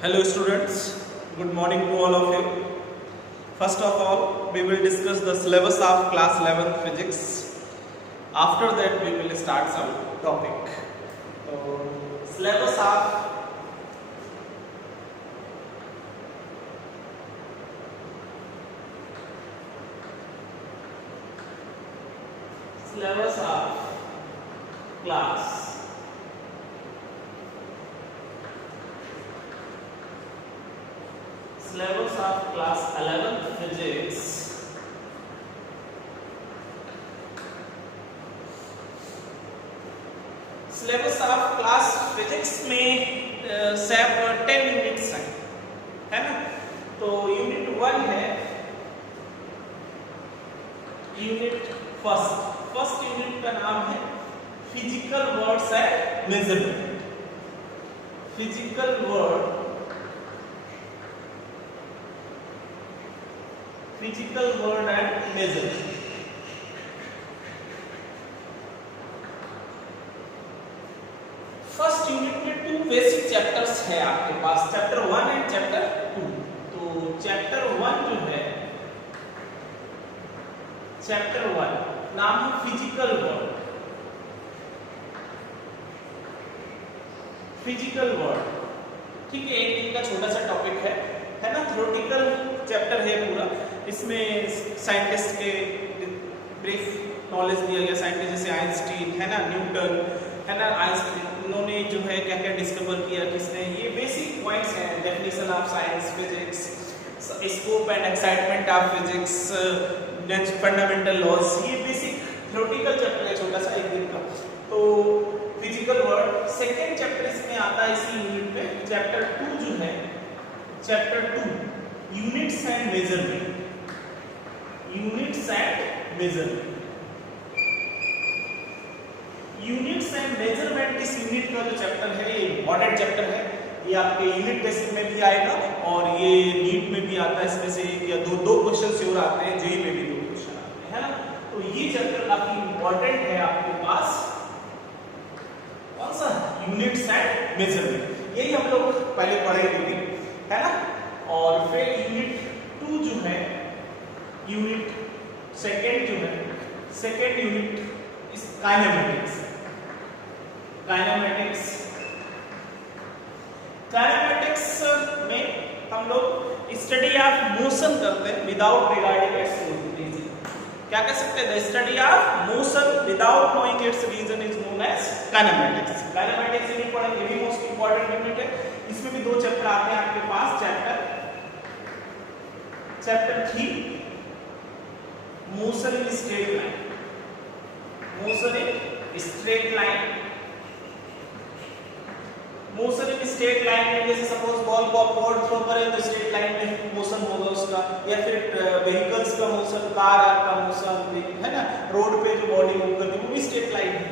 Hello students, good morning to all of you. First of all, we will discuss the syllabus of class 11th physics. After that, we will start some topic. So, syllabus of class syllabus of class 11th physics syllabus of class physics में सब 10 units हैं, है ना। तो unit 1 है unit first unit का नाम है physical words and measurement. Physical word and measurement. First unit में 2 बेसिक चैप्टर्स है आपके पास, चैप्टर 1 एंड चैप्टर 2। तो चैप्टर 1 जो है, चैप्टर 1 नाम है फिजिकल वर्ड। फिजिकल वर्ड, ठीक है, एक दिन का छोटा सा टॉपिक है ना। थ्योरेटिकल चैप्टर है पूरा। इसमें साइंटिस्ट के ब्रीफ नॉलेज दिया गया। साइंटिस्ट जैसे आइंस्टीन है ना, न्यूटन है ना, आइंस्टीन, उन्होंने जो है क्या क्या डिस्कवर किया, किसने, ये बेसिक पॉइंट्स हैं। Definition of science, physics, scope and excitement of physics, fundamental laws, ये बेसिक थ्योरेटिकल चैप्टर है, छोटा सा एक दिन का। तो फिजिकल वर्ड सेकेंड चैप्टर इसमें आता है इसी यूनिट में। चैप्टर 2 जो है, chapter 2 units and measurement. Units and measurement, units and measurement इस यूनिट का जो चैप्टर है, ये इंपॉर्टेंट चैप्टर है। ये आपके यूनिट टेस्ट में भी आएगा और ये नीट में भी आता है। इसमें से एक या दो क्वेश्चन श्योर आते हैं, जेईई में भी 2 क्वेश्चन आते हैं, है ना। तो ये चैप्टर काफी इंपॉर्टेंट है आपके पास। कौन सा? Units and measurement. यही हम लोग पहले पढ़ेंगे, है ना। और फिर यूनिट 2 जो है, यूनिट सेकेंड जो है, सेकेंड यूनिट इस काइनेमेटिक्स। काइनेमेटिक्स में हम लोग स्टडी ऑफ मोशन करते हैं विदाउट रिगार्डिंग इट्स रीजन। क्या कह सकते हैं? The study of motion without knowing its reason is known as kinematics. Kinematics में पढ़ेंगे, ये भी मोस्ट इंपॉर्टेंट यूनिट है। इसमें भी 2 चैप्टर आते हैं आपके पास। Chapter 3 motion in straight line. Motion in straight line, motion in straight line में जैसे सपोज बॉल को आप फॉरवर्ड थ्रो करें तो स्ट्रेट लाइन में मोशन होगा उसका, या फिर व्हीकल्स का मोशन, कार का मोशन, है ना, रोड पे जो बॉडी मूव करती है वो भी स्ट्रेट लाइन है।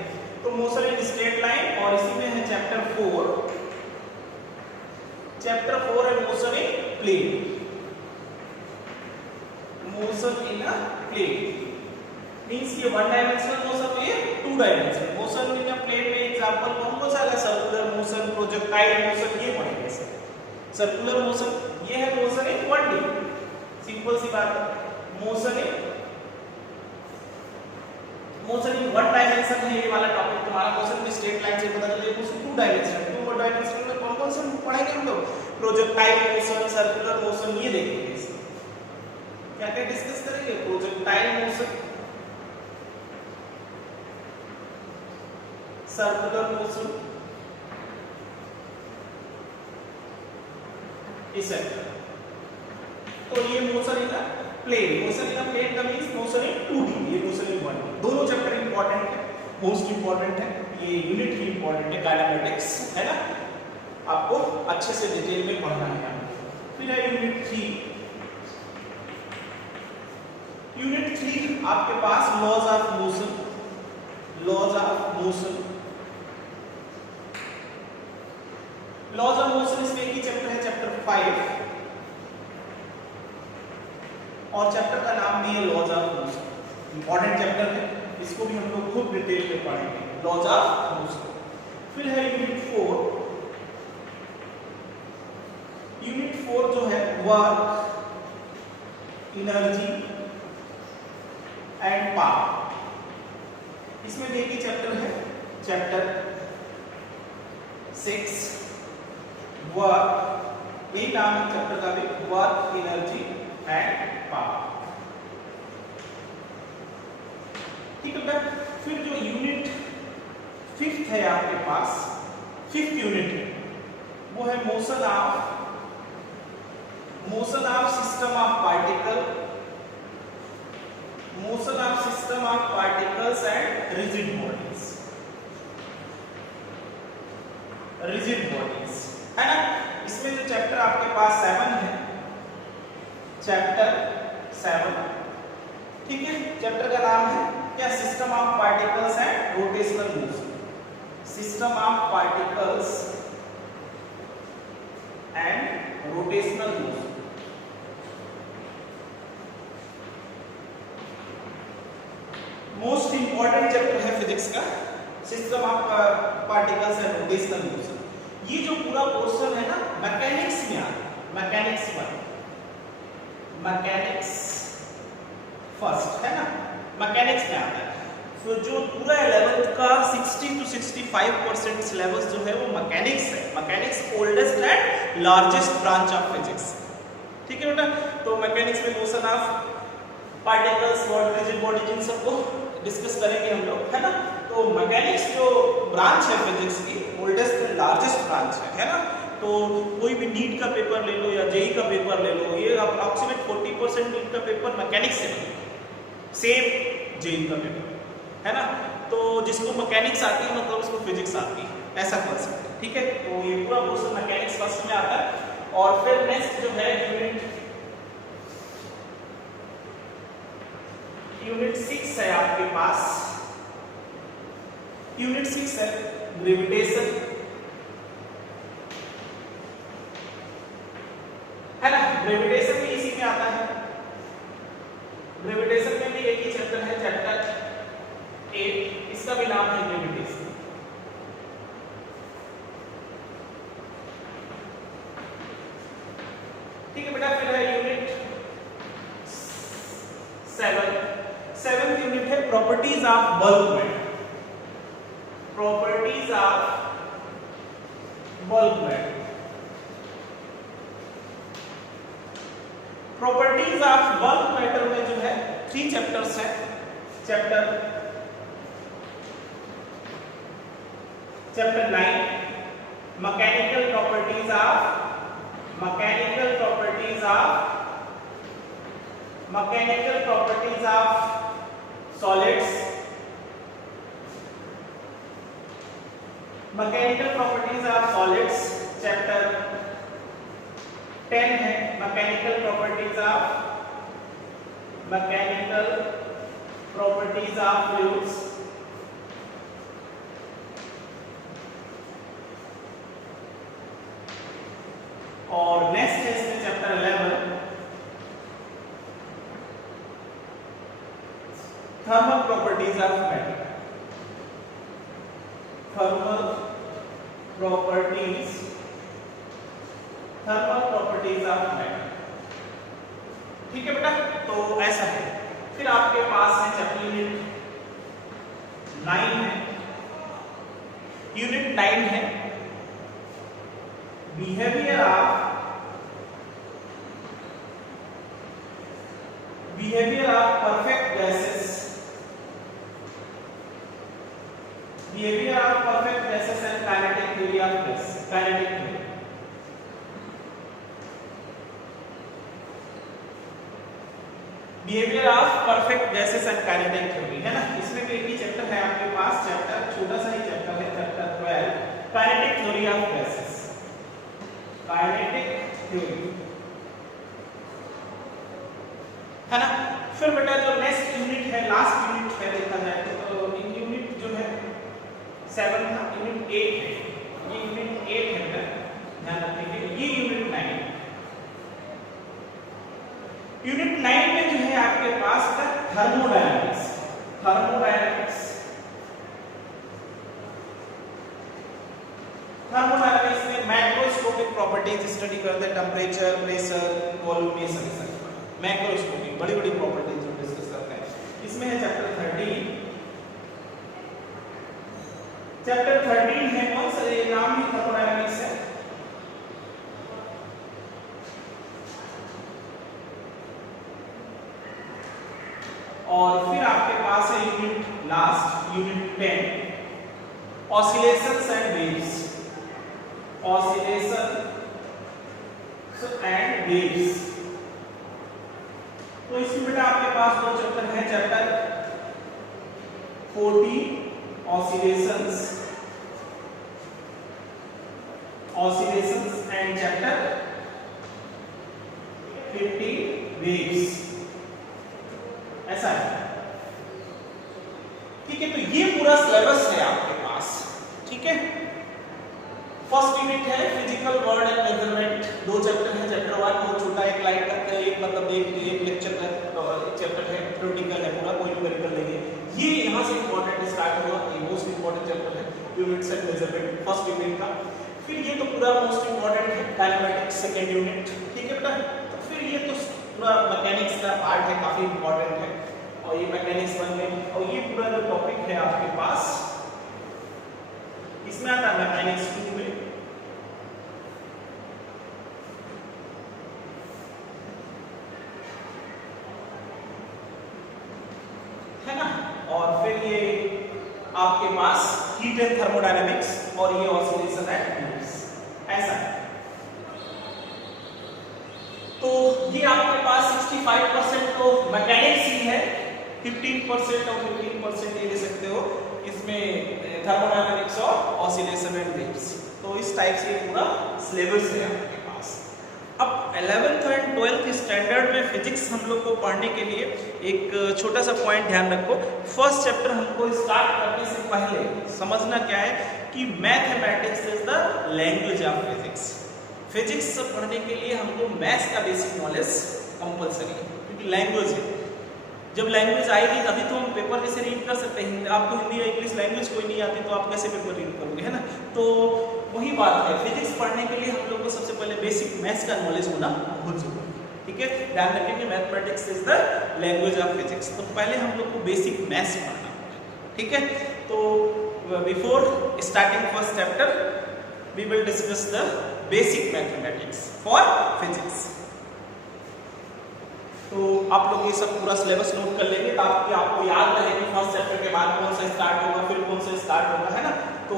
तो मोशन इन स्ट्रेट लाइन। और इसी में है चैप्टर 4। चैप्टर 4 है motion in plane. Motion in a plane means ये 1 डायमेंशनल मोशन है, 2 dimensional motion. In a plane में एग्जांपल कौन सा है? सर्कुलर मोशन, प्रोजेक्टाइल मोशन, ये पढ़ेंगे सर। सर्कुलर मोशन, ये है मोशन इन 1D। सिंपल सी बात है। मोशन इन 1 डायमेंशन है ये वाला टॉपिक तुम्हारा। मोशन में स्ट्रेट लाइन से पता चले, मोशन 2 डायमेंशन। 2 डायमेंशन में कौन से पढ़ेंगे हम लोग? प्रोजेक्टाइल मोशन, सर्कुलर मोशन, ये देखेंगे। क्या क्या डिस्कस करेंगे? प्रोजेक्टाइल मोशन, सर्कुलर मोशन, इसे। तो ये motion in plane, motion in plane का मींस मोशन इन 2D, ये मोशन इन 1D। दोनों चैप्टर इंपॉर्टेंट है, मोस्ट इंपॉर्टेंट है। ये यूनिट भी इंपॉर्टेंट है, काइनेमेटिक्स, है ना। आपको अच्छे से डिटेल में पढ़ना है। फिर है यूनिट 3। यूनिट 3 आपके पास laws of motion. Laws of motion, laws of motion इसमें एक ही चैप्टर है, चैप्टर 5। और चैप्टर का नाम भी है laws of motion. Important chapter है, इसको भी हम लोग खूब डिटेल में पढ़ेंगे। Laws of motion. फिर है यूनिट 4 4 जो है वर्क, एनर्जी एंड पावर। इसमें भी एक ही चैप्टर है, चैप्टर 6 वर्क, यही नाम है चैप्टर का भी, वर्क, एनर्जी एंड पावर। ठीक है बेटा, फिर जो यूनिट 5th है आपके पास, 5th यूनिट है वो है motion of system of particle, motion of system of particles and rigid bodies, है ना। इसमें जो चैप्टर आपके पास 7 है, चैप्टर 7, ठीक है, चैप्टर का नाम है क्या, system of particles and rotational motion, system of particles and rotational motion. Most important chapter है फिजिक्स का, system of particles and rotational motion. ये जो पूरा पोर्शन है ना मैकेनिक्स में आता है, मैकेनिक्स 1, मैकेनिक्स फर्स्ट है ना, मैकेनिक्स में आता है। तो जो पूरा 11th का 60 to 65% सिलेबस जो है वो मैकेनिक्स है। Mechanics oldest and largest branch of physics, ठीक है बेटा। तो मैकेनिक्स में motion of particles, what rigid bodies, इन सबको डिस्कस करेंगे हम लोग, है ना। तो मैकेनिक्स जो ब्रांच है फिजिक्स की, ओल्डेस्ट एंड लार्जेस्ट ब्रांच है ना। तो कोई भी नीट का पेपर ले लो या जेई का पेपर ले लो, ये अप्रोक्सीमेट 40% नीट का पेपर मैकेनिक्स से बनेगा, सेम जेई का पेपर, है ना। तो जिसको मैकेनिक्स आती है मतलब उसको फिजिक्स आती है, ऐसा कॉन्सेप्ट है, ठीक है। तो ये पूरा पोर्शन मैकेनिक्स फर्स्ट में आता है। और फिर नेक्स्ट जो है यूनिट 6 है आपके पास, यूनिट 6 है ग्रेविटेशन, है ना। ग्रेविटेशन भी इसी में आता है, ग्रेविटेशन में भी एक ही चैप्टर है, चैप्टर 8, इसका भी नाम है ग्रेविटेशन। ठीक है बेटा, फिर है यूनिट 7th यूनिट है properties of bulk matter, properties of bulk matter. Properties of bulk matter में जो है 3 चैप्टर्स हैं, chapter 9 mechanical properties of solids, mechanical properties of solids. Chapter 10 है मैकेनिकल प्रॉपर्टीज ऑफ फ्लूइड्स। और नेक्स्ट है इसमें chapter 11 thermal properties of matter, thermal properties of matter, ठीक है बेटा। तो ऐसा है। फिर आपके पास है चैप्टर यूनिट 9 है, यूनिट 9 है behaviour of perfect gases, behaviour of perfect gases and kinetic theory of gas, kinetic theory. Behaviour of perfect gases and kinetic theory, है ना। इसमें भी एक ही चैप्टर है आपके पास, चैप्टर छोटा सा ही चैप्टर है, chapter 12 kinetic theory of gases, kinetic theory, है ना। फिर बेटा जो नेक्स्ट यूनिट है, लास्ट यूनिट है देखा जाए तो इन यूनिट जो है 7 था, यूनिट 8 है, ये यूनिट 8 है बेटा, ध्यान रखिए। ये यूनिट 9, यूनिट 9 में जो है आपके पास था थर्मोडायनामिक्स, थर्मोडायनामिक्स में मैक्रोस्कोपिक प्रॉपर्टीज स्टडी करते हैं, टेम्परेचर, प्रेशर, वॉल्यूम, ये सभी मैक्रोस्कोपिक बड़ी बड़ी प्रॉपर्टीज जो डिस्कस करते हैं। इसमें है चैप्टर 13। चैप्टर 13 है कौन सा, ये नाम ही थर्मोडायनामिक्स है। और फिर आपके पास है unit last, unit 10, oscillations and waves. Oscillation and waves. तो इसमें बेटा आपके पास दो चैप्टर हैं, chapter 40 oscillations and chapter 50 waves, ऐसा है। ठीक है, तो ये पूरा सिलेबस है आपके पास। ठीक है, फर्स्ट यूनिट है फिजिकल वर्ड एंड मेजरमेंट, दो चैप्टर है। चैप्टर 1 बहुत छोटा, एक लाइट का एक मतलब एक लेक्चर का एक चैप्टर है, थ्योरेटिकल है पूरा, कोई न्यूमेरिकल नहीं है। ये यहाँ से इंपॉर्टेंट स्टार्ट हुआ, ये मोस्ट इंपॉर्टेंट चैप्टर है units and measurement first unit का। फिर ये तो पूरा मोस्ट इंपॉर्टेंट है डायनामिक्स सेकंड यूनिट। ठीक है बेटा, तो फिर ये तो पूरा मैकेनिक्स का पार्ट है, काफी इंपॉर्टेंट है। और ये मैकेनिक्स 1 में, और ये पूरा जो टॉपिक है आपके पास इसमें आता है मैकेनिक्स 2 में। है ना, और फिर ये आपके पास हीट एंड थर्मोडायनामिक्स, और ये ऑसिलेशन एंड वेव्स, ऐसा है। तो ये आपके पास 65% तो मैकेनिक्स ही है, 15% और 15% ये दे सकते हो इसमें थर्मोडायनामिक्स और ऑसिलेशन एंड वेव्स। तो इस टाइप से पूरा सिलेबस है आपके पास। अब 11th एंड 12th स्टैंडर्ड में फिजिक्स हम लोग को पढ़ने के लिए एक छोटा सा पॉइंट ध्यान रखो। फर्स्ट चैप्टर हमको स्टार्ट करने से पहले समझना क्या है कि mathematics is the language of physics. Physics पढ़ने के लिए हमको मैथ्स का बेसिक नॉलेज कंपलसरी है, क्योंकि लैंग्वेज है। जब लैंग्वेज आएगी तभी तो हम पेपर जैसे रीड कर सकते हैं। आपको हिंदी या इंग्लिश लैंग्वेज कोई नहीं आती तो आप कैसे पेपर रीड करोगे, है ना। तो वही बात है, फिजिक्स पढ़ने के लिए हम लोग को सबसे पहले बेसिक मैथ्स का नॉलेज होना बहुत जरूरी है। ठीक है, ध्यान रखें कि mathematics is the language of physics. तो पहले हम लोग को बेसिक मैथ्स पढ़ना होगा। ठीक है, तो before starting first chapter we will discuss the basic mathematics for physics. तो आप लोग ये सब पूरा सिलेबस नोट कर लेंगे ताकि आपको याद रहे कि फर्स्ट चैप्टर के बाद कौन सा स्टार्ट होगा, फिर कौन सा स्टार्ट होगा, है ना। तो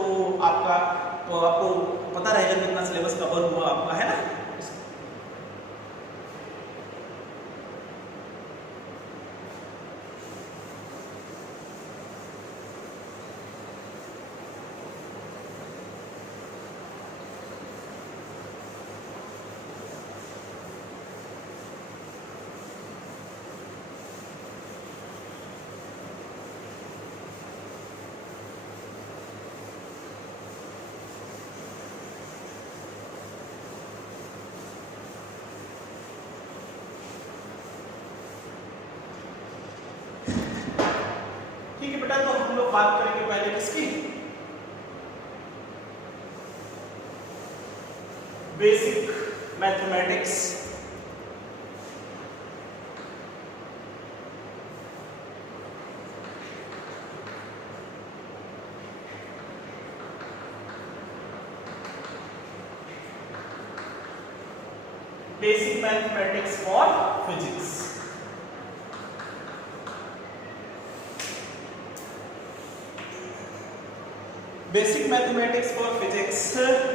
आपको पता रहेगा कितना सिलेबस कवर हुआ आपका, है ना। ठीक है बेटा, तो हम लोग बात करेंगे पहले किसकी, basic mathematics. Basic mathematics for physics. Basic mathematics for physics,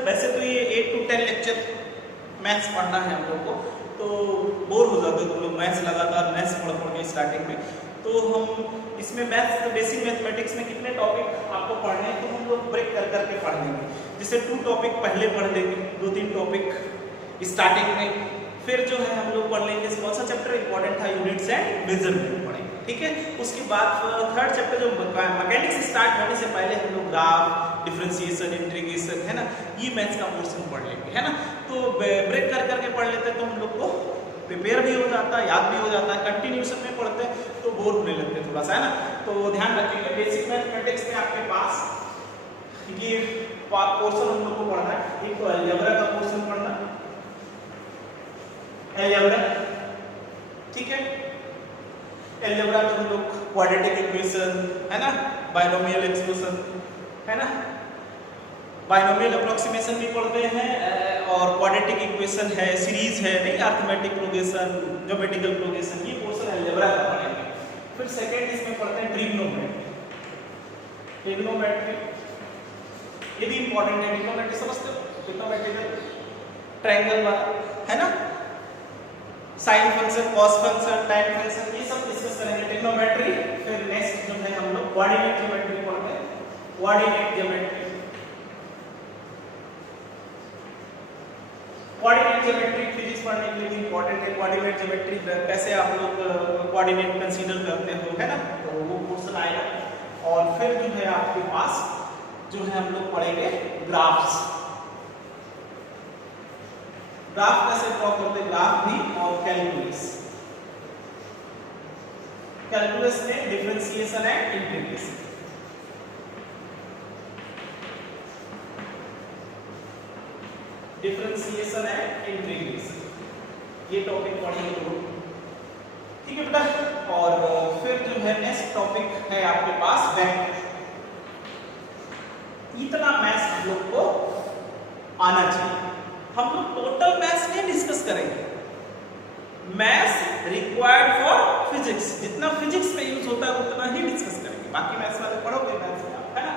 वैसे तो ये 8 to 10 लेक्चर मैथ्स पढ़ना है हम लोग को, तो बोर हो जाते हो तुम लोग मैथ्स लगातार मैथ्स पढ़ के स्टार्टिंग में। तो हम इसमें मैथ्स बेसिक मैथमेटिक्स में कितने टॉपिक आपको पढ़ने हैं, तो हम लोग ब्रेक कर करके पढ़ लेंगे। जैसे 2 टॉपिक पहले पढ़ लेंगे, 2-3 टॉपिक स्टार्टिंग में, फिर जो है हम लोग पढ़ लेंगे कौन सा चैप्टर इंपॉर्टेंट था, यूनिट्स एंड मेजरमेंट पढ़ेंगे। ठीक है, उसके बाद थर्ड चैप्टर जो मैकेनिक्स स्टार्ट होने से पहले हम लोग ग्राफ, डिफरेंशिएशन, इंटीग्रेशन, है ना, ये मैथ्स का पोर्शन पढ़ लेंगे, है ना। तो ब्रेक कर करके पढ़ लेते हैं तो हम लोग को प्रिपेयर भी हो जाता है, याद भी हो जाता है। कंटिन्यूशन में पढ़ते हैं तो बोर होने लगते हैं थोड़ा सा, है ना। तो ध्यान रखिएगा बेसिक मैथमेटिक्स में आपके पास ये पोर्शन हम लोग को पढ़ना है। एक तो अलजेब्रा का पोर्शन पढ़ना, अलजेब्रा, ठीक है। अलजेब्रा में हम लोग क्वाड्रेटिक इक्वेशन है ना, बायनोमियल एक्सप्रेशन है ना, बायनोमियल अप्रोक्सीमेशन भी पढ़ते हैं, और क्वाड्रेटिक इक्वेशन है, सीरीज है नहीं, अरिथमेटिक प्रोग्रेशन, ज्योमेट्रिकल प्रोग्रेशन, ये पोर्शन अलजेब्रा का पढ़ेंगे। फिर सेकंड इसमें पढ़ते हैं ट्रिग्नोमेट्री। ट्रिग्नोमेट्री ये भी इंपॉर्टेंट है। ट्रिग्नोमेट्री समझते हो? ट्रिग्नोमेट्रिकल ट्रायंगल वाला है ना, sine function, cos function, tan function, ये सब डिस्कस करेंगे ट्रिग्नोमेट्री। फिर नेक्स्ट जो है हम लोग कोऑर्डिनेट ज्योमेट्री पढ़ते हैं। Coordinate geometry, coordinate geometry physics पढ़ने के लिए भी इंपॉर्टेंट है। कोऑर्डिनेट ज्योमेट्री कैसे आप लोग कोऑर्डिनेट कंसीडर करते हो है ना, तो वो क्वेश्चन आएगा। और फिर जो है आपके पास जो है हम लोग पढ़ेंगे ग्राफ्स। ग्राफ कैसे ड्रॉ करते हैं, ग्राफ भी, और कैलकुलस। कैलकुलस में differentiation and integration, differentiation and integration, ये टॉपिक पढ़ेंगे लोग, ठीक है बेटा। और फिर जो है नेक्स्ट टॉपिक है आपके पास वेक्टर। इतना मैथ्स हम लोग को आना चाहिए। हम लोग टोटल मैथ्स नहीं डिस्कस करेंगे, मैथ्स रिक्वायर्ड फॉर फिजिक्स, जितना फिजिक्स में यूज होता है उतना ही डिस्कस करेंगे। बाकी मैथ्स वाले पढ़ोगे मैथ्स है ना।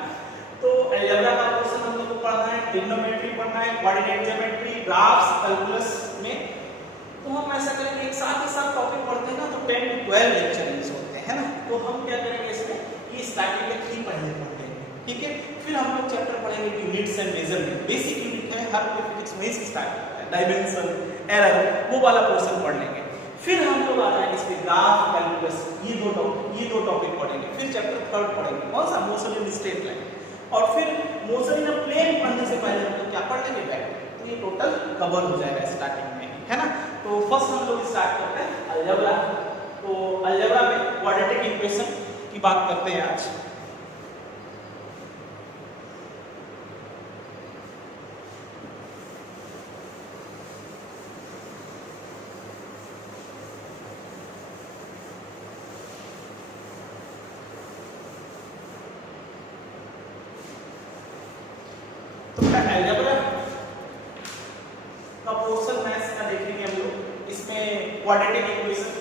तो अलजेब्रा का क्वेश्चन हम लोग को पढ़ना है, ट्रिग्नोमेट्री पढ़ना है, कोऑर्डिनेट ज्योमेट्री, ग्राफ्स, कैलकुलस में। तो हम ऐसा करेंगे, एक साथ ही साथ टॉपिक पढ़ते हैं ना, तो 10 to 12 लेक्चर होते हैं ना। तो हम क्या करेंगे इसमें, ये स्टार्टिंग में 3 पढ़ने पड़ते हैं, ठीक है। फिर हम लोग चैप्टर पढ़ेंगे units and measurement, basic unit है, हर कोई फिजिक्स वहीं से स्टार्ट करता है, डायमेंशन, एरर, वो वाला पोर्शन पढ़ लेंगे। फिर हम लोग आ जाएंगे इसमें ग्राफ, कैलकुलस, ये दो टॉपिक पढ़ेंगे। फिर चैप्टर 3 पढ़ेंगे, कौन सा, मोशन इन स्ट्रेट लाइन। और फिर मोशन इन प्लेन पढ़ने से पहले हम लोग क्या पढ़ लेंगे, वेक्टर। तो ये टोटल कवर हो जाएगा स्टार्टिंग में, है ना। तो फर्स्ट हम लोग स्टार्ट करते हैं अलजेब्रा। तो अलजेब्रा में क्वाड्रेटिक इक्वेशन की बात करते हैं आज। अलजेब्रा का पोर्शन मैथ्स का देखेंगे हम लोग। इसमें क्वाड्रेटिक इक्वेशन,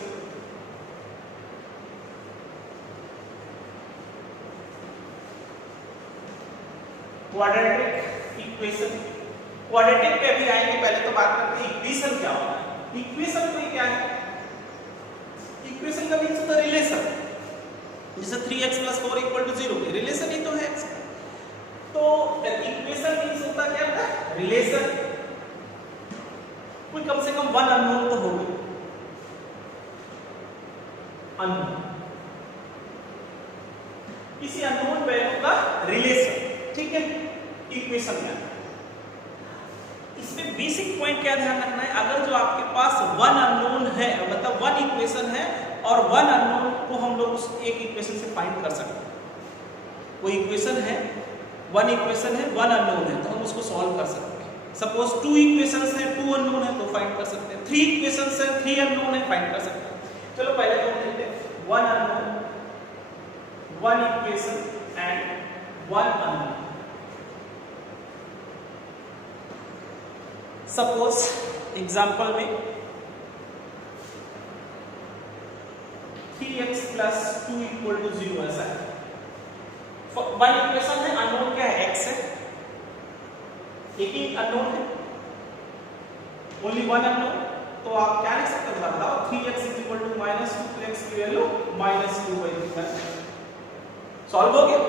क्वाड्रेटिक पे भी आएंगे। पहले तो बात करते हैं इक्वेशन क्या होता है। इक्वेशन कोई क्या है, इक्वेशन का मीन्स होता है रिलेशन। जैसे 3x + 4 = 0, रिलेशन ही तो है। तो इक्वेशन मींस होता क्या होता है, रिलेशन। कोई कम से कम 1 अननोन तो होगा, अननोन, किसी अननोन वैल्यू का रिलेशन, ठीक है, इक्वेशन में। इसमें बेसिक पॉइंट क्या ध्यान रखना है, अगर जो आपके पास 1 अननोन है, मतलब 1 इक्वेशन है और 1 अननोन को हम लोग उस एक इक्वेशन से फाइंड कर सकते हैं। कोई इक्वेशन है, 1 इक्वेशन है, 1 अननोन है, तो हम उसको सॉल्व कर सकते हैं। सपोज 2 इक्वेशंस हैं, 2 अननोन है, तो फाइंड कर सकते हैं। 3 इक्वेशंस हैं, 3 अननोन है, फाइंड कर सकते हैं। चलो पहले तो हम देखते हैं 1 unknown, 1 equation and 1 unknown. Suppose example में 3x + 2 = 0 ऐसा है। 1 इक्वेशन है, अननोन क्या है, x है, एक ही अननोन है, ओनली 1 अननोन। तो आप क्या लिख सकते हो, बताओ, 3x = -2, तो x की वैल्यू -2/3 है। सॉल्व हो गया।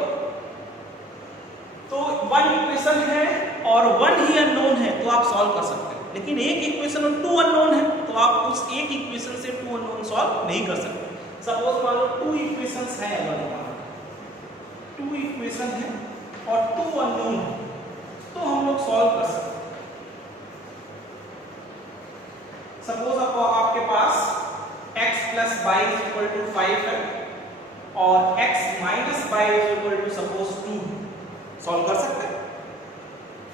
तो 1 इक्वेशन है और 1 ही अननोन है, तो आप सॉल्व कर सकते हैं। लेकिन एक इक्वेशन और 2 अननोन है, तो आप उस एक इक्वेशन से 2 अननोन सॉल्व नहीं कर सकते। सपोज मान लो 2 इक्वेशंस हैं, 2 इक्वेशन है और 2 अननोन है, तो हम लोग सॉल्व कर सकते हैं। सपोज आपके पास x + y = 5 है और x - y = सपोज 2, सॉल्व कर सकते हैं।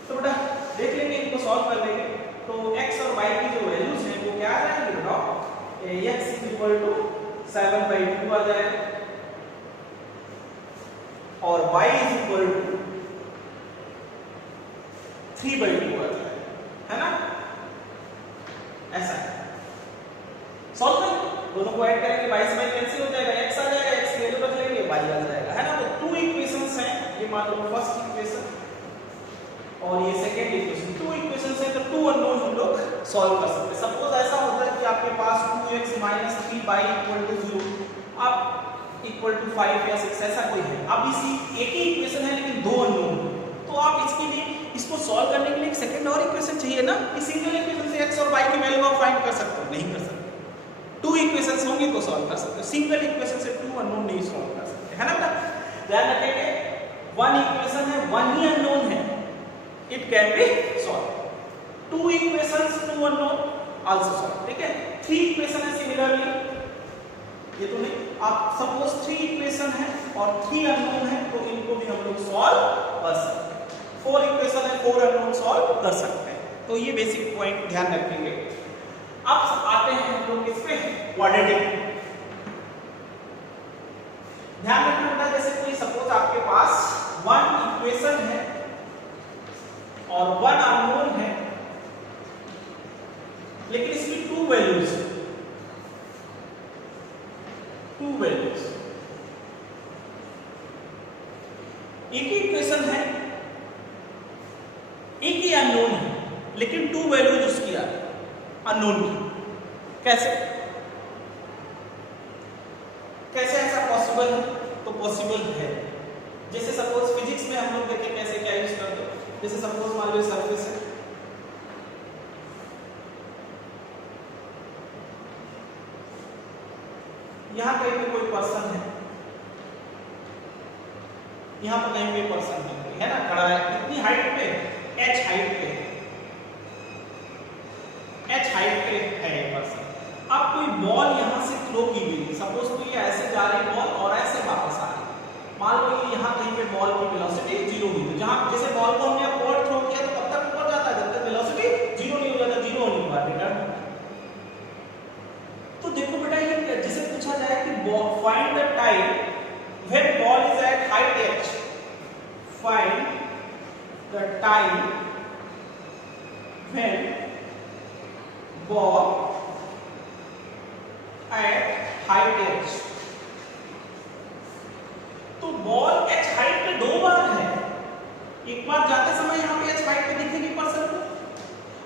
तो बेटा देख लेंगे, इनको सॉल्व कर लेंगे। तो x और y की जो वैल्यूज हैं वो क्या आ जाएंगे बताओ, x इज इक्वल टू 7/2 आ जाएगा और y इज इक्वल टू 3/2 आ जाएगा, है ना? ऐसा है। सॉल्व करें, दोनों को ऐड करेंगे, 22 कैंसिल हो जाएगा, x आ जाएगा, x की वैल्यू रख लेंगे, y आ जाएगा, है ना? तो 2 इक्वेशंस हैं, ये मान लो फर्स्ट इक्वेशन और ये सेकंड इक्वेशन, 2 इक्वेशंस हैं, तो 2 अननोन हम लोग सॉल्व कर सकते हैं। सपोज ऐसा होता है कि आपके पास 2x - 3y = 0, अब इक्वल टू 5 या 6 ऐसा कोई है। अब इसी एक ही इक्वेशन है लेकिन दो अननोन, तो आप इसके लिए इसको सॉल्व करने के लिए एक सेकंड और इक्वेशन चाहिए ना, कि सिंगल इक्वेशन से x और y की वैल्यू आप फाइंड कर सकते हो, नहीं कर सकते। 2 इक्वेशंस होंगे तो सॉल्व कर सकते हो, सिंगल इक्वेशन से 2 अननोन नहीं सॉल्व कर सकते, है ना बेटा? ध्यान रखेंगे, 1 इक्वेशन है, 1 ही अननोन है, it can be solve. 2 equations, 2 unknown also solve, ठीक है? 3 इक्वेशन है, सिमिलरली ये तो नहीं, आप सपोज 3 इक्वेशन है और 3 अननोन है, तो इनको भी हम लोग सॉल्व कर सकते हैं। 4 इक्वेशन है, 4 अननोन सॉल्व कर सकते हैं। तो ये बेसिक पॉइंट ध्यान रखेंगे। अब आते हैं हम लोग इस पे क्वाड्रेटिक। ध्यान रखना होता है, जैसे कोई सपोज आपके पास 1 इक्वेशन है और 1 अननोन है, लेकिन इसकी 2 वैल्यूज, 2 वैल्यूज, एक ही इक्वेशन है, एक ही अननोन है, लेकिन 2 वैल्यूज उसकी आ अननोन की। कैसे कैसे ऐसा पॉसिबल है? तो पॉसिबल है, जैसे सपोज फिजिक्स में हम लोग देखें कैसे क्या यूज करते हैं। जैसे सपोज मान लो सरफेस है, यहां कहीं पे कोई पर्सन है, यहां पर कहीं पे पर्सन है ना, खड़ा है, कितनी हाइट पे, h हाइट पे, h हाइट पे है ये पर्सन। अब कोई बॉल यहां से थ्रो की गई, सपोज तो ये ऐसे जा रही बॉल और ऐसे वापस आ रही, मान लो ये यहां कहीं पे बॉल की वेलोसिटी 0 हुई, तो जहां जैसे बॉल को हमने अपवर्ड थ्रो किया तो कब तक ऊपर जाता है, जब तक वेलोसिटी 0 नहीं हो जाता, 0 होने के बाद रिटर्न। तो देखो बेटा, ये जिसे पूछा जाए कि find the time when ball is at height h, find the time when ball at height h। तो बॉल h हाइट पे 2 बार है, एक बार जाते समय यहाँ पे h हाइट पे दिखेगी पर्सन को,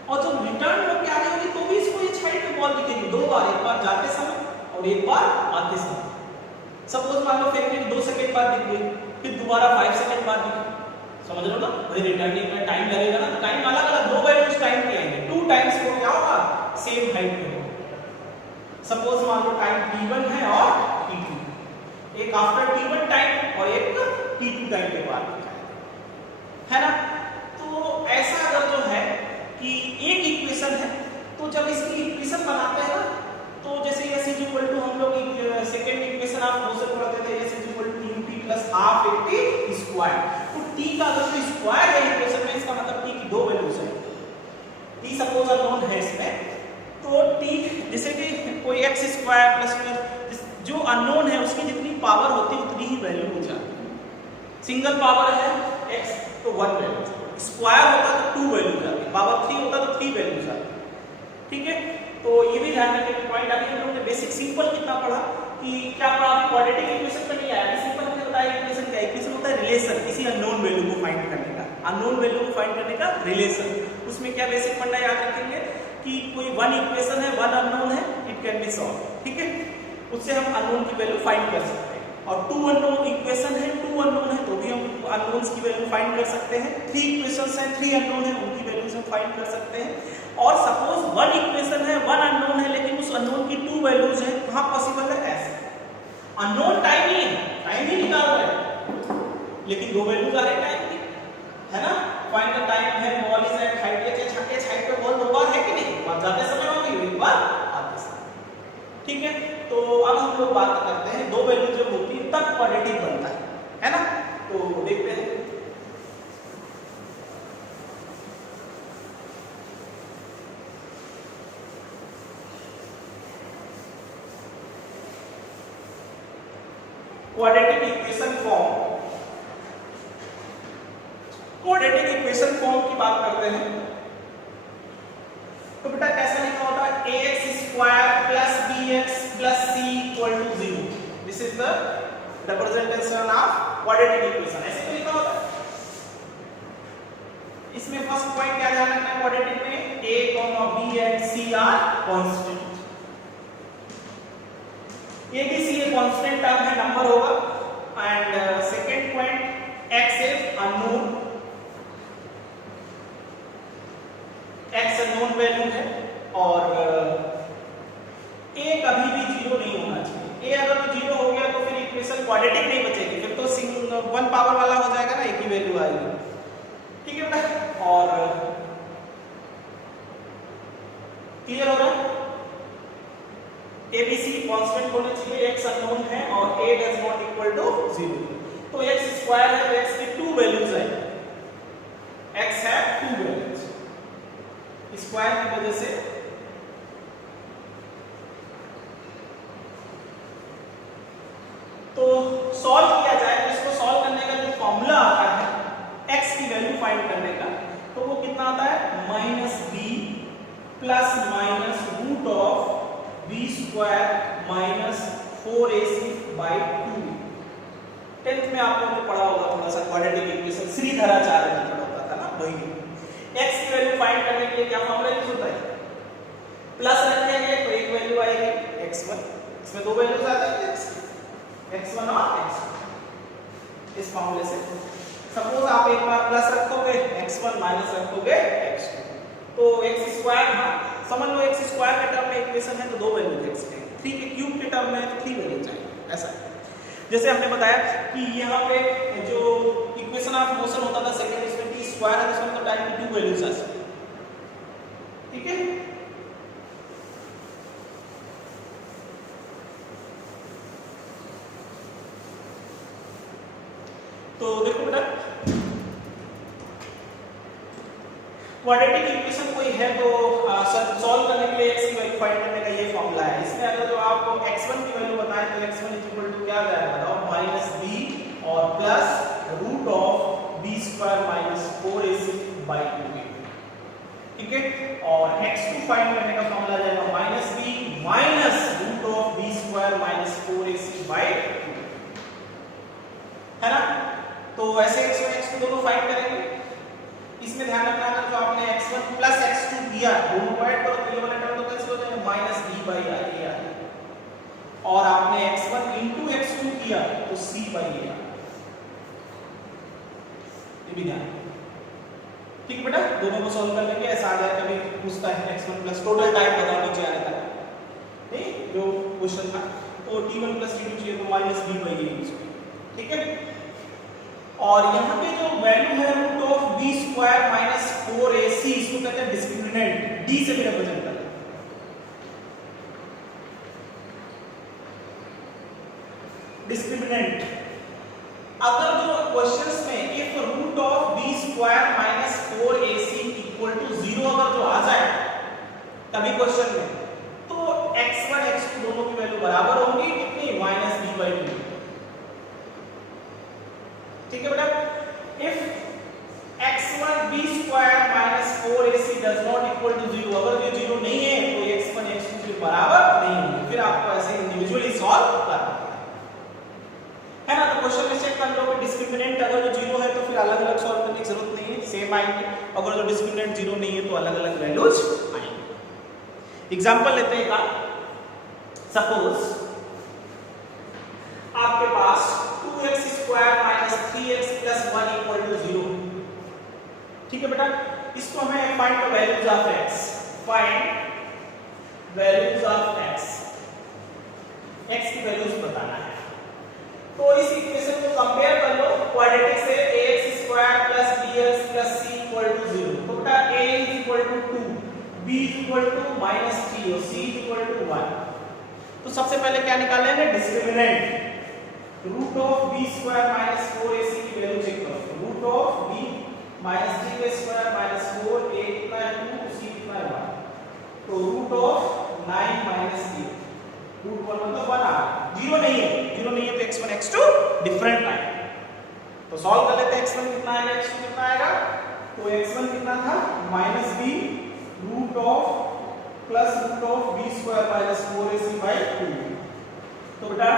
और जब रिटर्न होकर आ रही होगी तो भी इसको h हाइट पे बॉल दिखेगी 2 बार, एक बार जाते समय और एक बार आते समय। सपोज मान लो फेंकने के 2 सेकंड बाद दिख गई, फिर दोबारा 5 सेकंड बाद दिखी, समझ रहे हो ना? भाई रिटर्निंग में टाइम लगेगा ना, तो टाइम अलग अलग 2 वैल्यूज टाइम के आएंगे, 2 टाइम्स को क्या होगा, सेम हाइट पे होगा। सपोज मान लो टाइम t1 है और t2, एक आफ्टर t1 टाइम और एक t2 टाइम के बाद है ना? तो ऐसा अगर जो है कि एक इक्वेशन है, तो जब इसकी इक्वेशन बनाते हैं ना, तो जैसे s इज इक्वल टू, हम लोग सेकंड इक्वेशन आप वो से पढ़ते थे, s is equal to ut plus half at square. तो t का अगर कोई स्क्वायर है इक्वेशन में, इसका मतलब t की 2 वैल्यूज है, t सपोज अननोन है इसमें, तो t जैसे कि कोई x स्क्वायर प्लस फिर जो अननोन है उसकी जितनी पावर होती है उतनी ही वैल्यू हो जाती है। सिंगल पावर है x तो 1 वैल्यू, स्क्वायर होता तो 2 वैल्यू जाती, पावर 3 होता तो 3 वैल्यू जाती, ठीक है? तो ये भी ध्यान रखने का पॉइंट। अभी हम लोग ने बेसिक सिंपल कितना पढ़ा कि क्या पढ़ा, अभी क्वाड्रेटिक इक्वेशन पे नहीं आया, अभी सिंपल हमने बताया इक्वेशन क्या है। इक्वेशन होता है रिलेशन, किसी अननोन वैल्यू को फाइंड करने का, अननोन वैल्यू को फाइंड करने का रिलेशन। उसमें क्या बेसिक फंडा याद रखेंगे कि कोई 1 इक्वेशन है, 1 अननोन है, इट कैन बी सॉल्व, ठीक है? उससे हम अननोन की वैल्यू फाइंड कर सकते हैं। और 2 अननोन इक्वेशन है, 2 अननोन है, तो भी हम अननोन्स की वैल्यू फाइंड कर सकते हैं। 3 इक्वेशंस हैं, 3 अननोन है, उनकी वैल्यूज हम फाइंड कर सकते हैं। और सपोज 1 इक्वेशन है, 1 अननोन है, लेकिन उस अननोन की 2 वैल्यूज हैं, कहां पॉसिबल है? ऐसे अननोन टाइम ही है, टाइम ही निकाल रहे हैं, लेकिन 2 वैल्यूज आ रहे टाइम की, है ना? Find the time when ball is at height h height पे बॉल 2 बार है कि नहीं, एक बार जाते समय होगी, एक बार आते समय, ठीक है? तो अब हम लोग बात करते हैं 2 वैल्यू जब होती है तब क्वाड्रेटिक बनता है ना? तो देखते हैं। क्वाड्रेटिक इक्वेशन फॉर्म की बात करते हैं तो बेटा कैसा लिखा होता है ax square plus bx plus c equal to 0। This is the representation of quadratic equation. ऐसे क्यों लिखा होता है? इसमें फर्स्ट पॉइंट क्या ध्यान रखना है क्वाड्रेटिक में, a, b and c are constant. a b c ये कांस्टेंट टर्म है, नंबर होगा। And second point x is unknown, x unknown value है और a कभी भी जीरो नहीं होना चाहिए। a अगर जीरो हो गया तो फिर इक्वेशन क्वाड्रेटिक नहीं बचेगी, फिर तो वन पावर वाला हो जाएगा ना, एक ही वैल्यू आएगी। ठीक है बेटा, और क्लियर हो रहा है? a b c कांस्टेंट होने चाहिए, x अननोन है और a does not equal to 0। तो x स्क्वायर है तो x की 2 वैल्यूज आएंगी, x है 2 वैल्यूज स्क्वायर की वजह से। तो सॉल्व किया जाए तो इसको सॉल्व करने का जो फॉर्मूला आता है x की वैल्यू फाइंड करने का, तो वो कितना आता है -b plus minus root of b square minus 4ac/2। 10th में आप लोगों ने पढ़ा होगा थोड़ा सा क्वाड्रेटिक इक्वेशन, श्रीधराचार्य ने पढ़ा होता था ना, वही। x की वैल्यू फाइंड करने के लिए क्या फॉर्मूला यूज होता है, प्लस रखेंगे तो एक वैल्यू आएगी x1, इसमें दो वैल्यूज आ जाएंगे x1 और x2। इस फॉर्मूले से सपोज आप एक बार प्लस रखोगे x1 माइनस रखोगे x2 तो x स्क्वायर था, समझ लो x स्क्वायर के टर्म में इक्वेशन है तो दो वैल्यूज x के, 3 के क्यूब के टर्म में तो 3 वैल्यूज आएंगे। ऐसा जैसे हमने बताया कि यहाँ पे जो इक्वेशन ऑफ मोशन होता था सेकंड, इसमें t स्क्वायर है तो इसमें टाइम की 2 वैल्यूज आ सकती है। ठीक है, तो देखो बेटा क्वाड्रेटिक इक्वेशन कोई है तो सॉल्व करने के लिए x की वैल्यू फाइंड करने का ये फॉर्मूला है। इसमें अगर जो आपको x1 की वैल्यू बताएं तो x1 इक्वल टू क्या आ जाएगा बताओ, -b और plus root of b square minus 4ac/2। ठीक है, और x2 फाइंड करने का फॉर्मूला आ जाएगा -b minus root of b square minus 4ac/2, है ना। तो ऐसे x1 x2 दोनों फाइंड करेंगे। इसमें ध्यान रखना अगर जो आपने x1 प्लस x2 किया दोनों को ऐड करो तो ये वाला टर्म तो कैंसिल हो जाएगा -b/a और आपने x1 into x2 किया तो c/a, ये भी ध्यान। ठीक बेटा, दोनों को सॉल्व कर लेंगे। ऐसा आ जाए कभी पूछता है x1 प्लस टोटल टाइम बताओ नीचे आने तक, नहीं जो क्वेश्चन था तो t1 प्लस t2 चाहिए तो -b/a यूज किया। ठीक है, और यहाँ पे जो वैल्यू है root of b square minus 4ac, इसको कहते हैं डिस्क्रिमिनेंट, d से भी रिप्रेजेंट करते हैं। डिस्क्रिमिनेंट अगर जो क्वेश्चंस में if root of b square minus 4ac equal to 0 अगर जो आ जाए कभी क्वेश्चन में, तो x1 x2 दोनों की वैल्यू बराबर होंगी कितनी, -b/2। ठीक है बेटा, if x1 b square minus 4ac does not equal to 0, अगर ये 0 नहीं है तो x1 x2 के बराबर नहीं होंगे, फिर आपको ऐसे इंडिविजुअली सॉल्व करना है ना। तो क्वेश्चन में चेक कर लो कि डिस्क्रिमिनेंट अगर जो 0 है तो फिर अलग अलग सॉल्व करने की जरूरत नहीं है, सेम आएंगे। अगर जो डिस्क्रिमिनेंट 0 नहीं है तो अलग अलग वैल्यूज आएंगे। एग्जांपल लेते हैं का, सपोज आपके पास 2x square minus 3x plus 1 equal to 0। ठीक है बेटा, इसको हमें find the values of x, find values of x की वैल्यूज बताना है। तो इस इक्वेशन को कंपेयर कर लो क्वाड्रेटिक से, ax square plus bx plus c equal to 0। तो बेटा a is equal to 2, b is equal to -3 और c इज इक्वल टू 1। तो सबसे पहले क्या निकालेंगे, discriminant. Root of b square minus 4ac की वैल्यू चेक करो, root of b minus 3 square minus 4 a कितना है 2, c कितना है 1। तो रूट ऑफ 9 माइनस 8, रूट 1 मतलब 1 आ गया। b जीरो नहीं है तो x1 x2 डिफरेंट आएगा। तो सॉल्व कर लेते हैं। x1 कितना आएगा, x2 कितना आएगा। तो x1 कितना था minus B root of plus root of B square minus 4ac/2। तो बेटा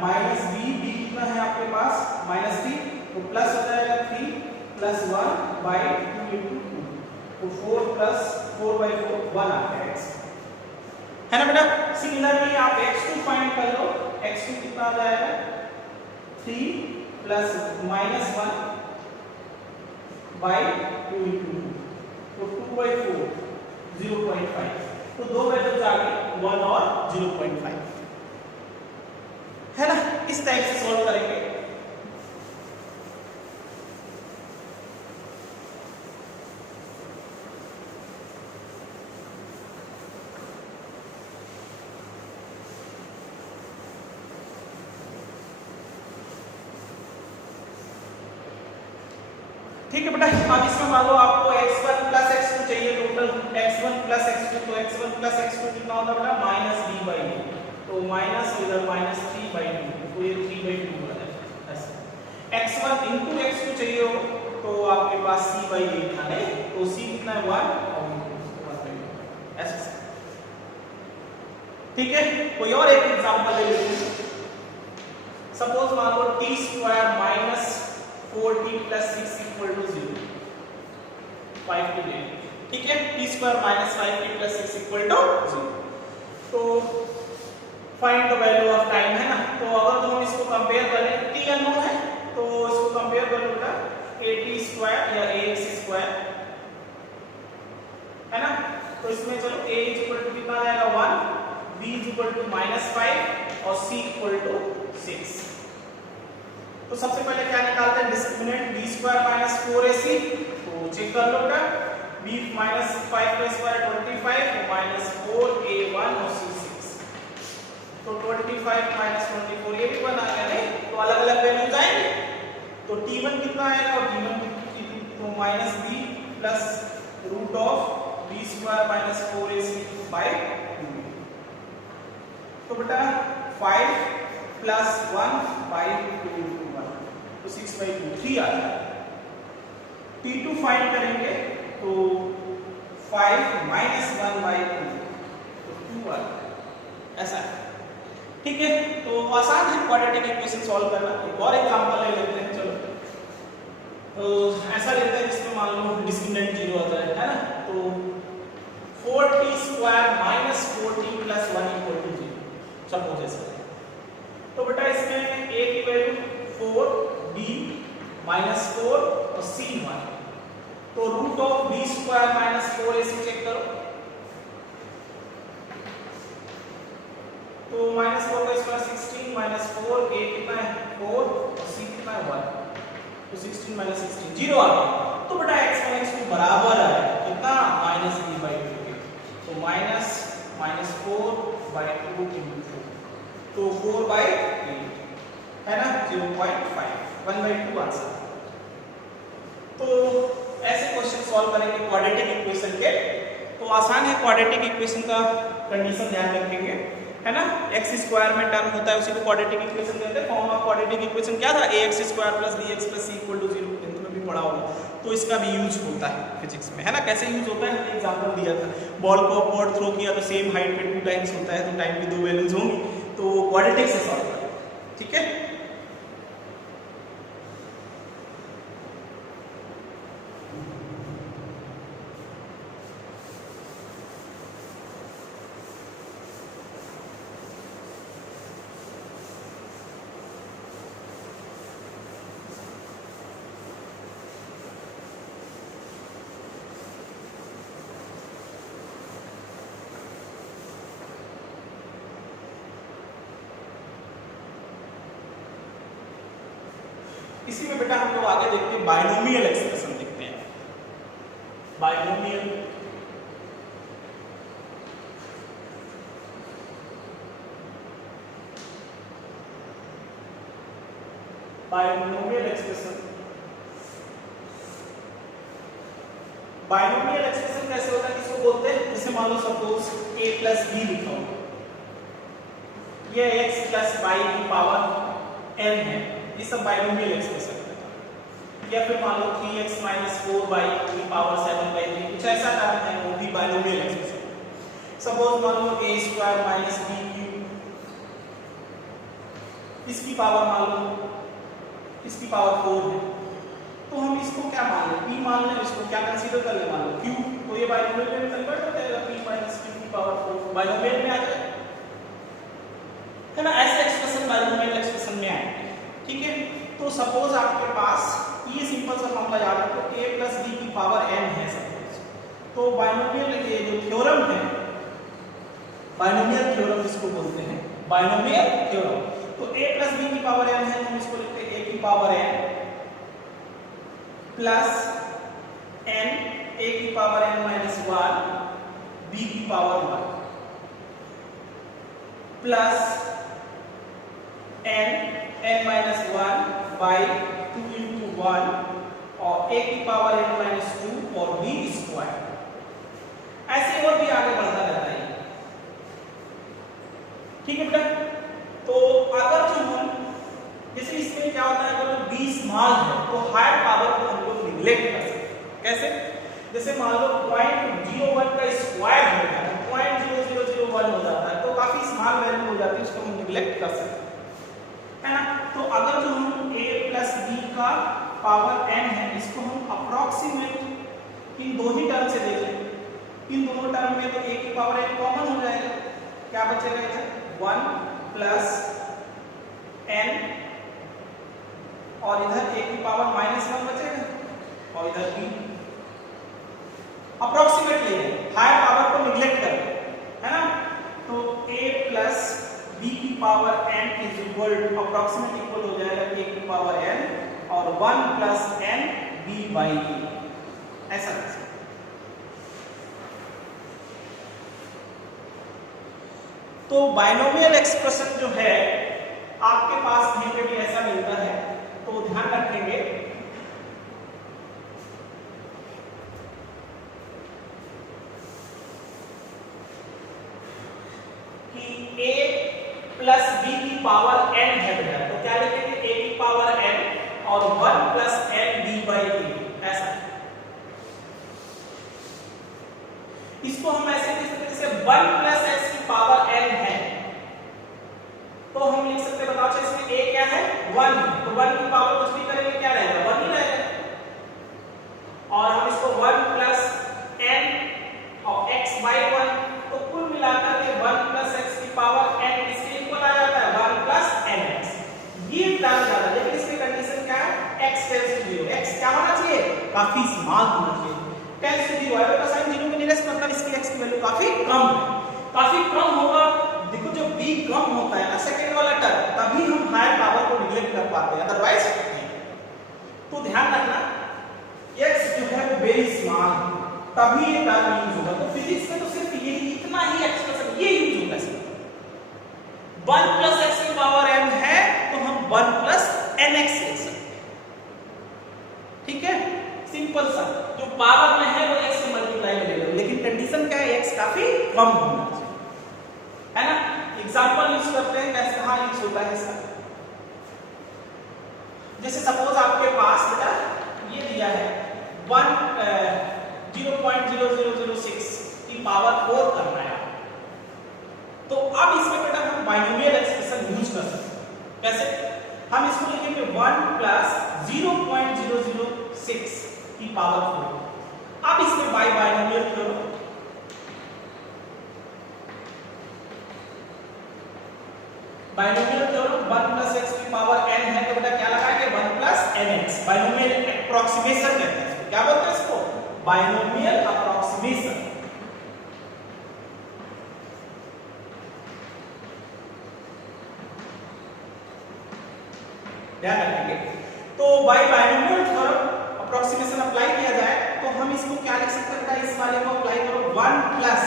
माइनस बी कितना है आपके पास माइनस बी, तो प्लस हो जाएगा 3 प्लस 1/2 इंटू 2, तो 4 प्लस 4/4 1 आ गया x, है ना बेटा। सिमिलरली आप x2 फाइंड कर लो। x2 कितना आ जाएगा 3 प्लस माइनस 1/2 इंटू 2, तो 2/4 0.5। तो दो वैल्यूज आ गई 1 और 0.5, है ना। इस टाइप से सॉल्व करेंगे। ठीक है बेटा। अब इसमें मान लो आपको x1 प्लस x2 चाहिए, टोटल x1 प्लस x2, तो x1 प्लस x2 कितना होता है बेटा माइनस b/2, तो माइनस इधर माइनस 3/2, तो ये 3/2 हो जाएगा ऐसा। x1 इनटू x2 चाहिए हो तो आपके पास c/8 था नहीं, तो c कितना है 1 और 1/2 ऐसा। ठीक है, कोई और एक एग्जांपल ले लेते हैं। सपोज मान लो t² minus 4t plus 6 equal to 0, 5 to 8। ठीक है, t² minus 5t plus 6 equal to 0। तो find the value of time, है ना। तो अगर तो हम इसको कंपेयर करें, t अननोन है तो इसको कंपेयर कर लो at² या ax², है ना। तो इसमें चलो a इक्वल टू कितना आ जाएगा 1, b इक्वल टू -5 और c इक्वल टू 6। तो सबसे पहले क्या निकालते हैं डिस्क्रिमिनेंट b² माइनस 4ac, तो चेक कर लो बेटा। b माइनस 5 का स्क्वायर 25 तो माइनस 4a1 और c 6, तो 25 माइनस 24 ये भी 1 आ गया नहीं, तो अलग अलग वैल्यूज आएंगे। तो t1 कितना आएगा, और t1 तो minus b plus root of b² minus 4ac/2। तो बेटा 5 प्लस 1/2 तो 6/2 3 आ जाएगा। t2 फाइंड करेंगे तो 5 माइनस 1/2 तो 2 आ जाएगा ऐसा। ठीक है, तो आसान है क्वाड्रेटिक इक्वेशन सॉल्व करना। एक और एग्जांपल ले लेते हैं चलो। तो ऐसा लेते हैं जिसमें मान लो डिस्क्रिमिनेंट 0 आता है ना। तो 4t² minus 4t plus 1 equal to 0 suppose ऐसा। तो बेटा इसमें a की वैल्यू 4, b माइनस 4 और c 1, तो root of b² minus 4ac check करो। तो माइनस 4 का स्क्वायर 16 माइनस 4, a कितना है 4 और c कितना है 1, तो 16 माइनस 16 0 आ गया। तो बेटा x1 x2 बराबर है कितना -b/2, तो माइनस 4/2 into 4, तो 4/8 है ना 0.5 1/2 आंसर। तो ऐसे क्वेश्चन सॉल्व करेंगे क्वाड्रेटिक इक्वेशन के। तो आसान है, क्वाड्रेटिक इक्वेशन का कंडीशन ध्यान रखेंगे, है ना। x² में टर्म होता है उसी को क्वाड्रेटिक इक्वेशन कहते हैं। फॉर्म ऑफ क्वाड्रेटिक इक्वेशन क्या था ax² + bx + c = 0, टेंथ में भी पढ़ा होगा। तो इसका भी यूज होता है फिजिक्स में, है ना। कैसे यूज होता है हमने एग्जांपल दिया था। बॉल को अपवर्ड थ्रो किया तो सेम हाइट पे 2 टाइम्स होता है, तो टाइम की 2 वैल्यूज होंगी, तो क्वाड्रेटिक से सॉल्व करें। ठीक है, इसी में बेटा हम लोग आगे देखते हैं बाइनोमियल एक्सप्रेशन देखते हैं। Binomial expression. बाइनोमियल एक्सप्रेशन कैसे होता है, किसको बोलते हैं। जैसे मान लो सपोज a + b लिखा हो, ये x प्लस y की पावर n है, ये सब बाइनोमियल एक्सप्रेशन है। या फिर मान लो 3x माइनस 4y की पावर 7/3, कुछ ऐसा टर्म है, वो भी बाइनोमियल एक्सप्रेशन। सपोज मान लो a square minus b cube, इसकी पावर मान लो, इसकी पावर 4 है, तो हम इसको क्या मान लें, p मान लें, इसको क्या कंसीडर कर लें, मान लो q, तो ये बाइनोमियल में कन्वर्ट हो जाएगा, p माइनस q की पावर 4 बाइनोमियल में आ जाएगा, है ना। ऐसे एक्सप्रेशन बाइनोमियल एक्सप्रेशन में आएंगे, ठीक है। तो सपोज आपके पास ये सिंपल सा फॉर्मूला याद रखो, a प्लस b की पावर n है सपोज, तो बाइनोमियल ये जो थ्योरम है, बाइनोमियल थ्योरम जिसको बोलते हैं, बाइनोमियल थ्योरम, तो a प्लस b की पावर n है, तो हम इसको लिखते हैं a की power n plus n, a की पावर n माइनस 1, b की power 1 plus n minus 1 by 2 into 1 और a की पावर n माइनस 2 और b स्क्वायर, ऐसे और भी आगे बढ़ता रहता है, ठीक है बेटा। तो अगर जो हम जैसे इसमें क्या होता है, अगर b स्मॉल है तो हायर पावर को हम लोग निगलेक्ट कर सकते हैं, कैसे, जैसे मान लो 0.01 का स्क्वायर हो जाता है, 0.0001 हो जाता है, तो काफी स्मॉल वैल्यू हो जाती है, उसको हम निगलेक्ट कर सकते हैं, है ना। तो अगर जो हम a प्लस b का पावर n है, इसको हम अप्रोक्सीमेट इन दो ही टर्म से देखें, इन दोनों टर्म में तो a की पावर n कॉमन हो जाएगा, क्या बचेगा इधर 1 प्लस n और इधर a की पावर माइनस 1 बचेगा और इधर b, अप्रोक्सीमेट ले हायर पावर को निगलेक्ट कर, है ना। तो a प्लस b की power n is equal to approximate equal हो जाएगा a की पावर n और 1 plus n b by a, ऐसा कर सकते। तो बाइनोमियल एक्सप्रेशन जो है आपके पास कहीं पे भी ऐसा मिलता है, तो ध्यान रखेंगे कि a प्लस b की पावर n है बेटा, तो क्या लिखेंगे a की पावर n और 1 plus n b by a, ऐसा। इसको हम ऐसे लिख सकते हैं जैसे 1 प्लस x की पावर n है, तो हम लिख सकते हैं, बताओ इसमें a क्या है 1, तो 1 की पावर कुछ भी करेंगे क्या रहेगा 1 ही रहेगा, और हम इसको 1 प्लस n और x बाई 1, तो कुल मिलाकर के 1 प्लस x की पावर n इसके इक्वल आ जाता है 1 प्लस nx। ये टर्म ज्यादा, लेकिन इसकी कंडीशन क्या है x टेंड्स टू 0, x क्या होना चाहिए काफी स्मॉल होना चाहिए, टेंड्स टू 0 है, साइन 0 के नियरेस्ट मतलब इसकी x की वैल्यू काफी कम है, काफी कम होगा। देखो जो b कम होता है ना सेकंड वाला टर्म, तभी हम हायर पावर को निगलेक्ट कर पाते हैं, अदरवाइज नहीं। तो ध्यान रखना x जो है वो वेरी स्मॉल, तभी ये टर्म यूज होगा। तो फिजिक्स में तो सिर्फ ये इतना ही एक्सप्रेशन ये यूज होगा इसमें, 1 प्लस x की पावर n है तो हम 1 प्लस nx लिख सकते हैं, ठीक है, सिंपल सा, जो पावर में है वो x से मल्टीप्लाई करेगा, लेकिन कंडीशन क्या है x काफी कम होना चाहिए, है ना। एग्जांपल यूज करते हैं, कैसे कहां यूज होता है इसका, जैसे सपोज आपके पास बेटा ये दिया है 0.0006 की पावर 4 करना है, तो अब इसमें बेटा हम बाइनोमियल एक्सप्रेशन यूज कर सकते हैं, कैसे, हम इसको लिखेंगे 1 प्लस 0.006 की पावर 4, अब इसमें binomial theorem, binomial theorem 1 plus x की पावर n है, तो बेटा क्या लगाएंगे 1 प्लस nx, बाइनोमियल अप्रोक्सीमेशन कहते हैं इसको, क्या बोलते हैं इसको बाइनोमियल अप्रोक्सीमेशन। ध्यान रखेंगे, तो बाइनोमियल थ्योरम अप्रोक्सीमेशन अप्लाई किया जाए तो हम इसको क्या लिख सकते हैं, इस वाले को अप्लाई करो 1 प्लस,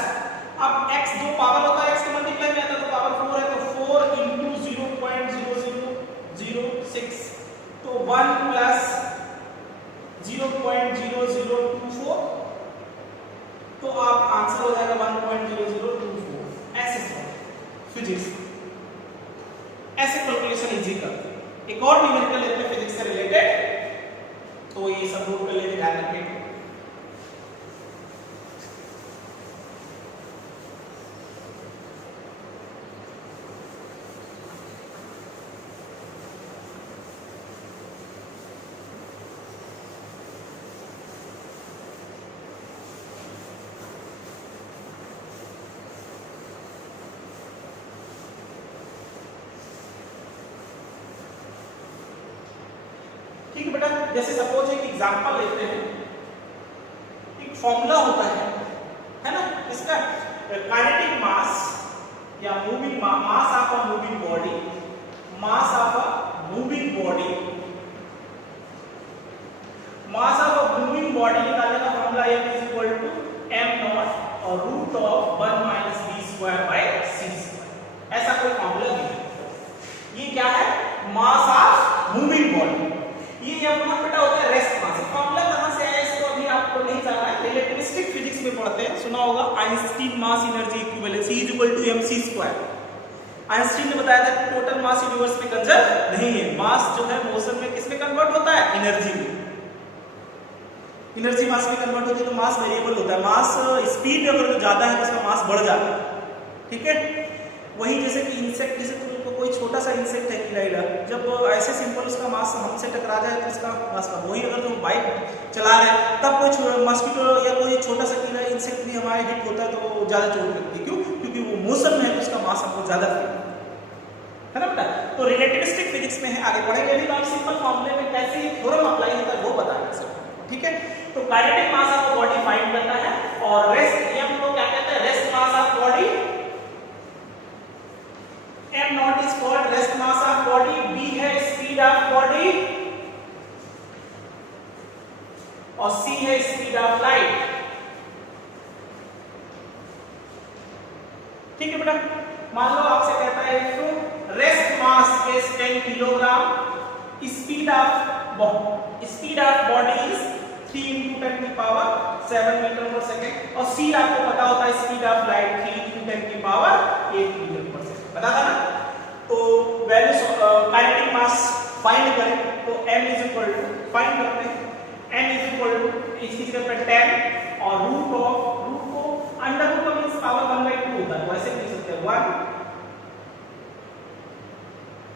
अब x जो पावर होता है x के मल्टीप्लाई में आता है, तो पावर 4 है, तो 4 into 0.0006, तो 1 प्लस 0.0024, तो आप आंसर हो जाएगा 1.0024, ऐसे फिजिक्स। ऐसे कैलकुलेशन इजी करते हैं। एक और न्यूमेरिकल लेते हैं फिजिक्स से रिलेटेड, तो ये सब नोट कर लेते, ध्यान रखें। ठीक है बेटा, जैसे सपोज एक एग्जांपल लेते हैं, एक फॉर्मूला होता है ना, इसका काइनेटिक मास या moving mass of a moving body, mass of a moving body, mass of a moving body निकालने का formula F is equal to m0 और root of 1 minus v square by c square. ऐसा कोई formula नहीं है। ये क्या है? Mass of moving body. ये F0 बेटा होता है रेस्ट मास। फॉर्मूला कहां से आया इसको अभी आपको नहीं जानना है, रिलेटिविस्टिक फिजिक्स में पढ़ते हैं, सुना होगा Einstein mass energy equivalence E = mc square. Einstein ने बताया था कि टोटल मास यूनिवर्स में कंजर्व नहीं है, मास जो है मोशन में किस में कन्वर्ट होता है? एनर्जी में। एनर्जी मास में कन्वर्ट होती है तो मास वेरिएबल होता है। मास स्पीड अगर ज्यादा है तो उसका मास बढ़ जाता है, ठीक है। वही जैसे कि इंसेक्ट, जैसे कोई छोटा सा इंसेक्ट है कीड़ा, जब ऐसे सिंपल उसका मास हमसे टकरा जाए तो उसका मास कम। वही अगर तुम बाइक चला रहे तब कोई मॉस्किटो या कोई छोटा सा कीड़ा इंसेक्ट भी हमारे हिट होता है तो वो ज्यादा चोट लगती है। क्यों? क्योंकि वो मोशन में है तो उसका मास हमको ज्यादा है ना बेटा। तो रिलेटिविस्टिक फिजिक्स में है, आगे पढ़ेंगे। अभी तो आप सिंपल फॉर्मूले में कैसे ये थ्योरम अप्लाई होता है वो बताएंगे सब, ठीक है। तो kinetic mass of body find करना है, और रेस्ट ये हम लोग क्या कहते हैं? Rest mass of body. m0 is called rest mass of body, b है speed of body और c है speed of light। ठीक है बेटा, मान लो आपसे कहता है तो rest mass is 10 kilogram, speed of body is 3 into 10 की पावर 7 मीटर पर सेकंड, और c आपको पता होता है speed of light 3 into 10 की पावर 8 मीटर पर सेकंड, पता था ना। तो वैल्यूज काइनेटिक मास फाइंड करें तो m is equal to, find करते हैं m इज इक्वल टू इसकी जगह पे 10 और रूट को अंडर रूट मींस पावर 1/2 होता है, वैसे लिख सकते हैं 1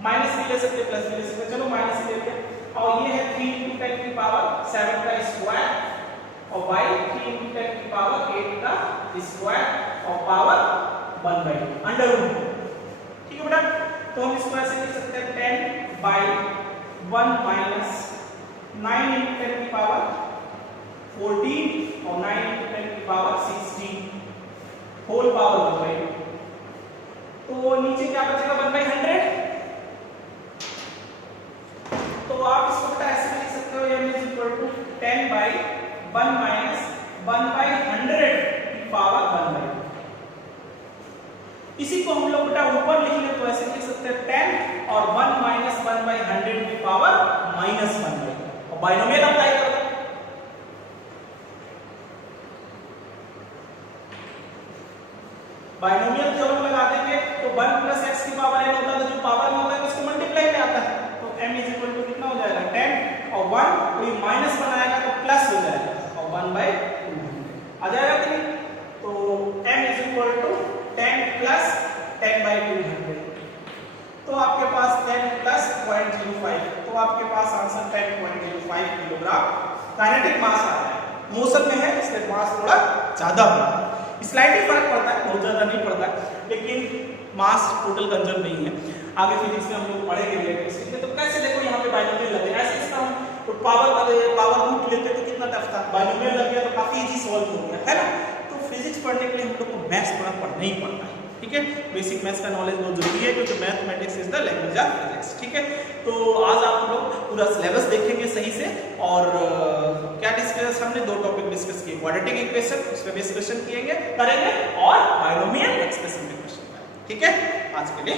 माइनस भी ले सकते हैं प्लस भी ले सकते हैं, चलो माइनस ही लेते हैं। और ये है 3 into 10 की पावर 7 का स्क्वायर और y 3 into 10 की पावर 8 का स्क्वायर और पावर 1/2 अंडर रूट, ठीक है बेटा। तो हम इसको ऐसे लिख सकते हैं 10/1 माइनस 9 into 10 की पावर 14 और 9 into 10 की पावर 16 होल पावर 1/2। तो नीचे क्या बचेगा? 1/100। तो आप इसको बेटा ऐसे लिख सकते हो m is equal to 10/1 minus 1/100 की पावर 1/2। इसी को हम लोग बेटा ऊपर लिख ले तो ऐसे लिख सकते हैं 10 और 1 माइनस 1/100 की पावर -1/2 और बाइनोमियल अप्लाई करो। बाइनोमियल थ्योरम लगा देंगे तो 1 प्लस x की पावर n होता है, तो जो पावर में होता है उसको मल्टीप्लाई में आता है, तो m इज इक्वल टू कितना हो जाएगा 10 और 1 कोई माइनस बनाएगा तो प्लस हो जाएगा और 1/200 आ जाएगा कि नहीं। तो m is equal to 10 plus 10/200, तो आपके पास 10 प्लस 0.05, तो आपके पास आंसर 10.05 किलोग्राम काइनेटिक मास आ रहा है। मोशन में है इसलिए मास थोड़ा ज्यादा होगा, स्लाइटली फर्क पड़ता है, बहुत ज्यादा नहीं पड़ता, लेकिन मास टोटल कंजर्व नहीं है। आगे फिजिक्स में हम लोग पढ़ेंगे रिलेटिविस्टिक में। तो कैसे देखो यहाँ पे बाइनोमियल लगे, ऐसे इसका हम तो पावर रूट लेते तो कितना टफ था, बाइनोमियल लग गया तो काफी इजी सॉल्व हो गया, है ना। तो फिजिक्स पढ़ने के लिए हम लोग को मैथ्स थोड़ा पढ़ना ही पड़ता है, ठीक है। बेसिक मैथ्स का नॉलेज बहुत जरूरी है क्योंकि mathematics is the language of physics, ठीक है। तो आज आप लोग पूरा सिलेबस देखेंगे सही से, और क्या डिस्कस हमने 2 टॉपिक डिस्कस किए, क्वाड्रेटिक इक्वेशन उस पे डिस्कशन करेंगे और बाइनोमियल एक्सप्रेशन पे क्वेश्चन, ठीक है। आज के लिए